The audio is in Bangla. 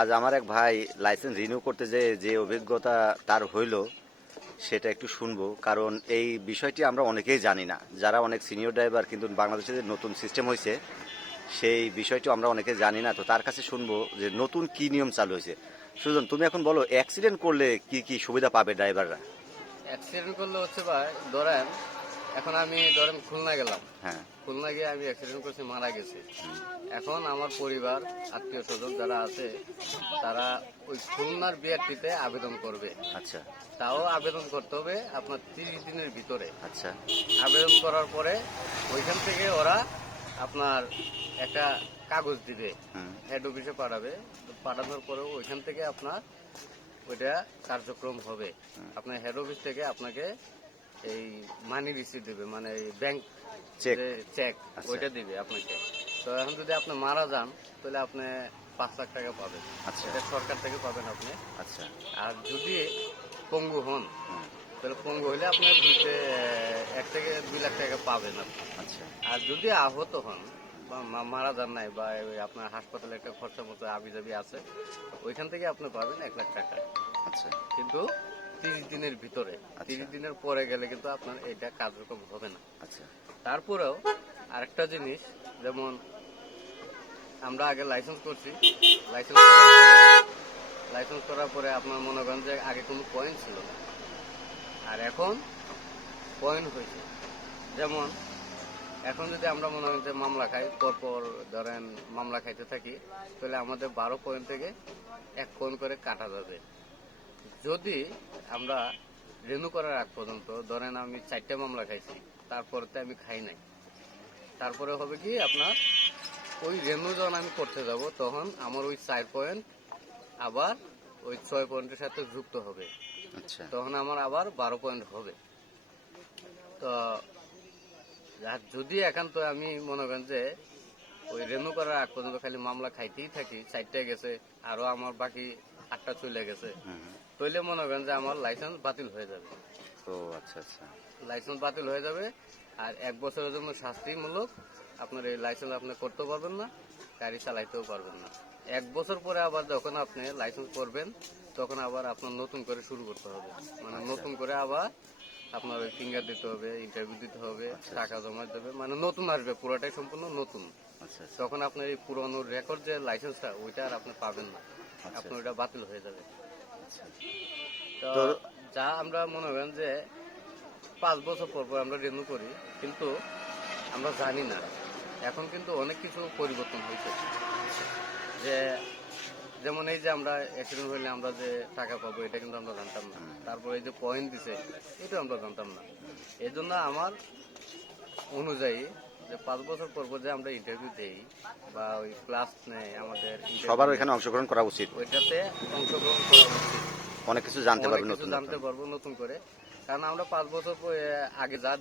আজ আমার এক ভাই লাইসেন্স রিনিউ করতে যে অভিজ্ঞতা তার হইল সেটা একটু শুনবো, কারণ এই বিষয়টি আমরা অনেকেই জানি না, যারা অনেক সিনিয়র ড্রাইভার, কিন্তু বাংলাদেশে যে নতুন সিস্টেম হয়েছে সেই বিষয়টি আমরা অনেকে জানি না। তো তার কাছে শুনবো যে নতুন কি নিয়ম চালু হয়েছে। সুজন, তুমি এখন বলো অ্যাক্সিডেন্ট করলে কি কি সুবিধা পাবে ড্রাইভাররা? অ্যাক্সিডেন্ট করলে হচ্ছে ভাই, ধরেন এখন আমি ধরেন খুলনা গেলাম, হ্যাঁ। খুলনা গিয়ে আমি অ্যাক্সিডেন্ট করছি, মারা গেছি। এখন আমার পরিবার, আত্মীয় স্বজন যারা আছে, তারা ওই খুলনার বিআরটিতে আবেদন করবে। আচ্ছা তাও আবেদন করতে হবে আপনার 30 দিনের ভিতরে। আচ্ছা আবেদন করার পরে ওইখান থেকে ওরা আপনার একটা কাগজ দিবে, হুম, হেড অফিসে পাঠাবে। তো পাঠানোর পরে ওইখান থেকে আপনার ওইটা কার্যক্রম হবে। আপনার হেড অফিস থেকে আপনাকে এই মানি রিসিট দিবে, মানে ব্যাংক চেক। চেক, আচ্ছা। ওইটা দিবে আপনাকে। তো এখন যদি আপনি মারা যান তাহলে আপনি 5 লাখ টাকা পাবেন। আচ্ছা এটা সরকার থেকে পাবেন আপনি। আচ্ছা। আর যদি পঙ্গু হন, হুম, তাহলে পঙ্গু হলে আপনি 1 থেকে 2 লাখ টাকা পাবেন আপনি। আচ্ছা আর যদি আহত হন বা মারা যান নাই, বা ওই আপনার হাসপাতালে একটা খরচা মতো আবিজাবি আছে, ওইখান থেকে আপনি পাবেন 1 লাখ টাকা। আচ্ছা কিন্তু 30 দিনের ভিতরে। 30 দিনের পরে গেলে কিন্তু আপনার এটা কার্যক্রম হবে না। আচ্ছা। তারপরেও আরেকটা জিনিস, যেমন আমরা আগে লাইসেন্স করছি, লাইসেন্স করার পরে আপনার মনে করেন যে আগে কোনো পয়েন্ট ছিল না, আর এখন পয়েন্ট হয়েছে। যেমন এখন যদি আমরা মনে করেন যে মামলা খাই, পরপর ধরেন মামলা খাইতে থাকি, তাহলে আমাদের 12 পয়েন্ট থেকে 1 পয়েন্ট করে কাটা যাবে। যদি আমরা রেনু করার আগ পর্যন্ত, ধরেন আমি 4টা মামলা খাইছি, তারপরে আমি খাই নাই, তারপরে হবে কি আপনার ওই রেনু যখন আমি করতে যাব, তখন আমার ওই 4 পয়েন্ট আবার ওই 6 পয়েন্টের সাথে যুক্ত হবে। আচ্ছা তখন আমার আবার 12 পয়েন্ট হবে। তো আর যদি একান্ত আমি মনে করেন যে ওই রেনু করার আগ পর্যন্ত খালি মামলা খাইতেই থাকি, 4টা গেছে, আরো আমার বাকি 8টা চলে গেছে, হুম। তাইলে মনে করেন যে আমার লাইসেন্স বাতিল হয়ে যাবে। ও আচ্ছা আচ্ছা। লাইসেন্স বাতিল হয়ে যাবে, আর 1 বছরের জন্য শাস্তিমূলক আপনার এই লাইসেন্স আপনি করতে পারবেন না, গাড়ি চালাইতেও পারবেন না। 1 বছর পরে আবার যখন আপনি লাইসেন্স করবেন, তখন আবার আপনার নতুন করে শুরু করতে হবে। মানে নতুন করে আবার আপনার ওই ফিঙ্গার দিতে হবে, ইন্টারভিউ দিতে হবে, টাকা জমা দিতে হবে, মানে নতুন আসবে, পুরোটাই সম্পূর্ণ নতুন। আচ্ছা আচ্ছা। তখন আপনার এই পুরনো রেকর্ড যে লাইসেন্সটা, ওইটা আর আপনি পাবেন না, আচ্ছা। আপনার ওইটা বাতিল হয়ে যাবে। আচ্ছা। তো তো যা আমরা মনে করেন যে 5 বছর পর পর আমরা রিনিউ করি, কিন্তু আমরা জানি না। এখন কিন্তু অনেক কিছু পরিবর্তন হয়েছে, যে যেমন এই যে আমরা অ্যাক্সিডেন্ট হইলে আমরা যে টাকা পাবো, এটা কিন্তু আমরা জানতাম না। তারপর এই যে পয়েন্ট দিছে, এটা আমরা জানতাম না। এই জন্য আমার অনুযায়ী যে 5 বছর পর পর যে আমরা ইন্টারভিউ দেই বা ওই ক্লাস নেই আমাদের, সবার এখানে অংশগ্রহণ করা উচিত, ওইটাতে অংশগ্রহণ করা উচিত। অনেক কিছু জানতে অনেক পারবে কিছু নতুন জানতে পারবো নতুন করে, কারণ আমরা 5 বছর আগে যা